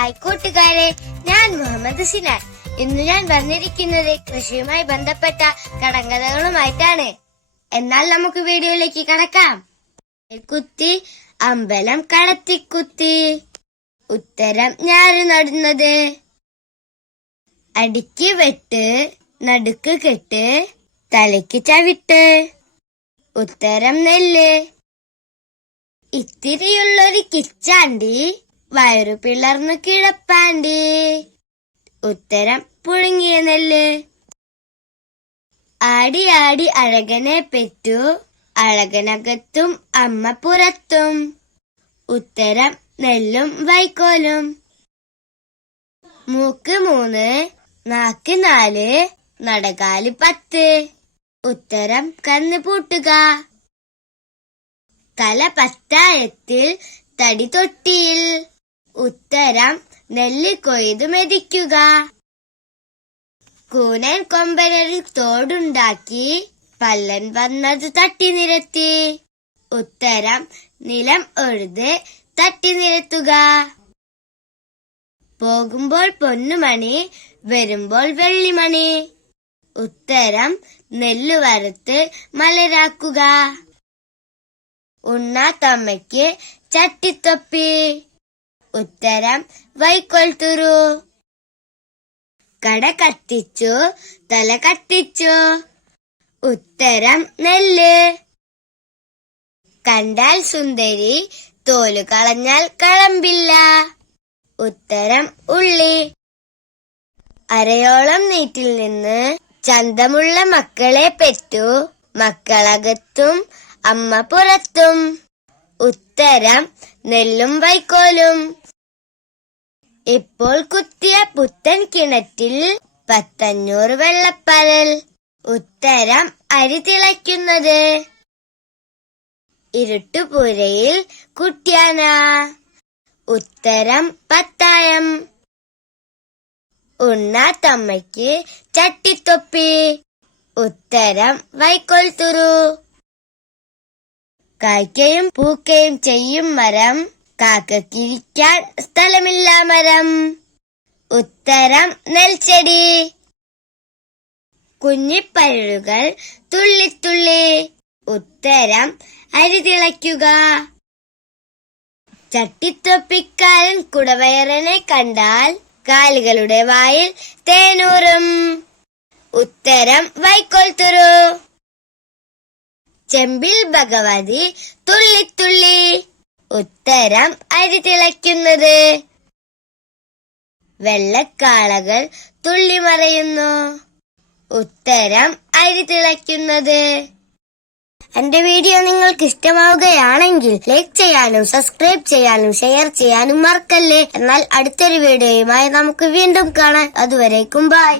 Hi ഞാൻ മുഹമ്മദ് സിനാൻ. ഇന്ന് ഞാൻ വന്നിരിക്കുന്നത് കൃഷിയുമായി ബന്ധപ്പെട്ട കടങ്കഥകളുമായിട്ടാണ്. എന്നാൽ നമുക്ക് വീഡിയോയിലേക്ക് കടക്കാം. കുത്തി അമ്പലം കടത്തിക്കുത്തി. ഉത്തരം ഞാറ് നടുന്നത്. അടിക്ക് വെട്ട് നടുക്ക് കെട്ട് തലയ്ക്ക് ചവിട്ട്. ഉത്തരം നെല്ല്. ഇത്തിരിയുള്ളൊരു കിച്ചാണ്ടി വയറു പിളർന്നു കിടപ്പാണ്ടി. ഉത്തരം പുഴുങ്ങിയ നെല്ല്. ആടി ആടി അഴകനെ പെറ്റു അഴകനകത്തും അമ്മ പുറത്തും. ഉത്തരം നെല്ലും വൈക്കോലും. മൂക്ക് മൂന്ന് നാക്ക് നാല് നടകാൽ പത്ത്. ഉത്തരം കന്ന് പൂട്ടുക. തല പത്തായത്തിൽ തടി തൊട്ടിയിൽ ഉത്തരം നെല്ല് കൊയ്തു മെതിക്കുക. കൂനൻ കൊമ്പനൊരു തോടുണ്ടാക്കി പല്ലൻ വന്നത് തട്ടി നിരത്തി. ഉത്തരം നിലം ഒഴുത് തട്ടി നിരത്തുക. പോകുമ്പോൾ പൊന്നുമണി വരുമ്പോൾ വെള്ളിമണി. ഉത്തരം നെല്ല് വറുത്ത് മലരാക്കുക. ഉണ്ണാത്തമ്മയ്ക്ക് ചട്ടിത്തൊപ്പി. ഉത്തരം വൈക്കോൽ തുറു കട കത്തിച്ചു തല കത്തിച്ചു. ഉത്തരം നെല്ല്. കണ്ടാൽ സുന്ദരി തോൽ കളഞ്ഞാൽ കളമ്പില്ല. ഉത്തരം ഉള്ളി. അരയോളം നീറ്റിൽ നിന്ന് ചന്തമുള്ള മക്കളെ പെറ്റു. മക്കളകത്തും അമ്മ പുറത്തും. ഉത്തരം നെല്ലും വൈക്കോലും. ഇപ്പോൾ കുത്തിയ പുത്തൻ കിണറ്റിൽ പത്തഞ്ഞൂറ് വെള്ളപ്പരൽ ഉത്തരം അരി തിളയ്ക്കുന്നത്. ഇരുട്ടുപുരയിൽ കുട്ടിയാന. ഉത്തരം പത്തായം. ഉണ്ണാത്തമ്മയ്ക്ക് ചട്ടിത്തൊപ്പി. ഉത്തരം വൈക്കോൽ തുറു കായ്ക്കയും പൂക്കയും ചെയ്യും മരം. കാക്കക്കിരിക്കാൻ സ്ഥലമില്ല മരം. ഉത്തരം നെൽച്ചെടി. കുഞ്ഞിപ്പരുകൾ തുള്ളിത്തുള്ളി ഉത്തരം അരി തിളയ്ക്കുക. ചട്ടിത്തൊപ്പിക്കാരൻ കുടവയറനെ കണ്ടാൽ കാലുകളുടെ വായിൽ തേനൂറും. ഉത്തരം വൈക്കോൽ തുറു ചെമ്പിൽ ഭഗവതി തുള്ളിത്തുള്ളി ഉത്തരം അരി തിളയ്ക്കുന്നത്. വെള്ളക്കാളകൾ തുള്ളിമറയുന്നു ഉത്തരം അരി തിളയ്ക്കുന്നത്. എന്റെ വീഡിയോ നിങ്ങൾക്ക് ഇഷ്ടമാവുകയാണെങ്കിൽ ലൈക്ക് ചെയ്യാനും സബ്സ്ക്രൈബ് ചെയ്യാനും ഷെയർ ചെയ്യാനും മറക്കല്ലേ. എന്നാൽ അടുത്തൊരു വീഡിയോയുമായി നമുക്ക് വീണ്ടും കാണാം. അതുവരേക്കും ബൈ